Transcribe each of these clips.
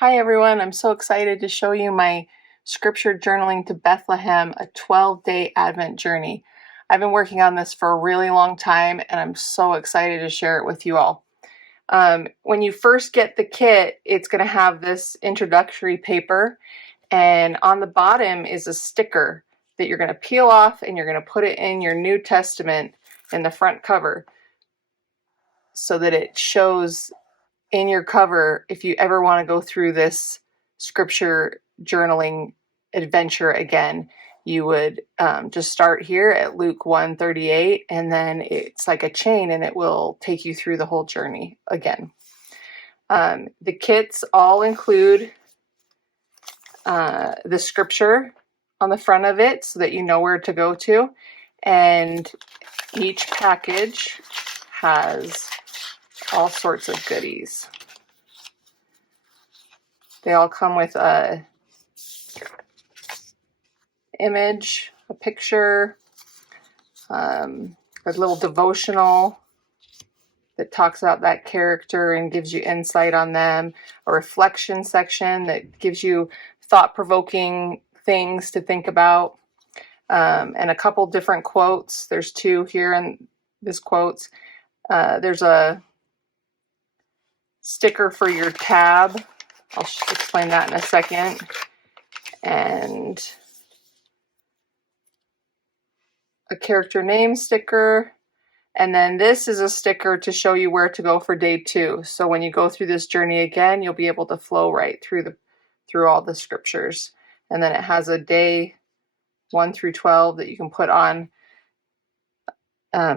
Hi everyone, I'm so excited to show you my scripture journaling to Bethlehem, a 12-day Advent journey. I've been working on this for a really long time and I'm so excited to share it with you all. When you first get the kit, it's going to have this introductory paper, and on the bottom is a sticker that you're going to peel off and you're going to put it in your New Testament in the front cover so that it shows in your cover if you ever want to go through this scripture journaling adventure again. You would just start here at Luke 1:38, and then it's like a chain and it will take you through the whole journey again. The kits all include the scripture on the front of it so that you know where to go to, and each package has all sorts of goodies. They all come with a image, a picture, a little devotional that talks about that character and gives you insight on them, a reflection section that gives you thought-provoking things to think about, and a couple different quotes. There's two here in this quotes. There's a sticker for your tab. I'll explain that in a second. And a character name sticker. And then this is a sticker to show you where to go for day 2. So when you go through this journey again, you'll be able to flow right through all the scriptures. And then it has a day 1 through 12 that you can put on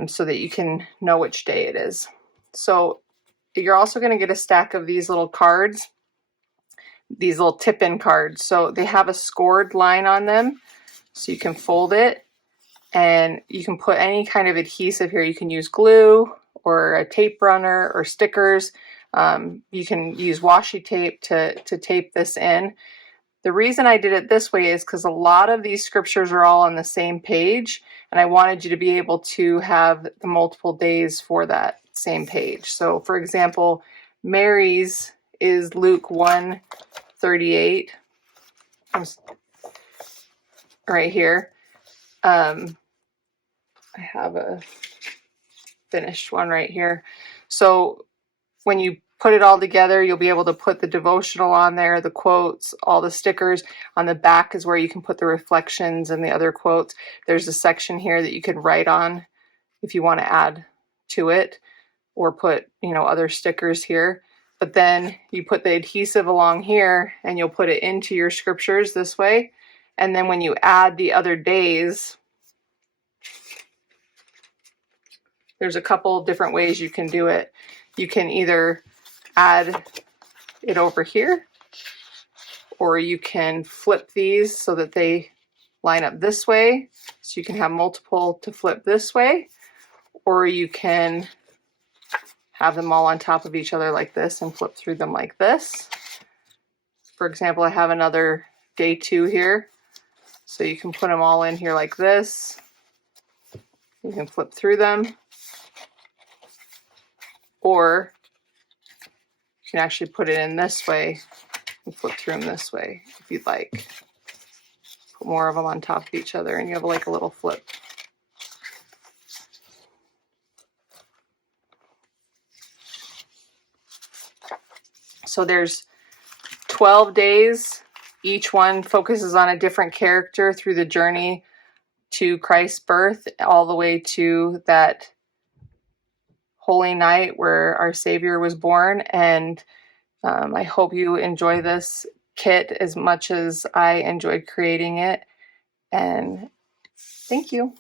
so that you can know which day it is. So you're also going to get a stack of these little cards, these little tip-in cards. So they have a scored line on them, so you can fold it, and you can put any kind of adhesive here. You can use glue or a tape runner or stickers. You can use washi tape to tape this in. The reason I did it this way is because a lot of these scriptures are all on the same page, and I wanted you to be able to have the multiple days for that same page. So for example, Mary's is Luke 1:38 right here. I have a finished one right here. So when you put it all together, you'll be able to put the devotional on there, the quotes, all the stickers. On the back is where you can put the reflections and the other quotes. There's a section here that you can write on if you want to add to it, or put, other stickers here. But then you put the adhesive along here and you'll put it into your scriptures this way. And then when you add the other days, there's a couple different ways you can do it. You can either add it over here, or you can flip these so that they line up this way. So you can have multiple to flip this way, or you can have them all on top of each other like this and flip through them like this. For example, I have another day 2 here. So you can put them all in here like this. You can flip through them. Or you can actually put it in this way and flip through them this way if you'd like. Put more of them on top of each other and you have like a little flip. So there's 12 days. Each one focuses on a different character through the journey to Christ's birth, all the way to that holy night where our Savior was born. And I hope you enjoy this kit as much as I enjoyed creating it. And thank you.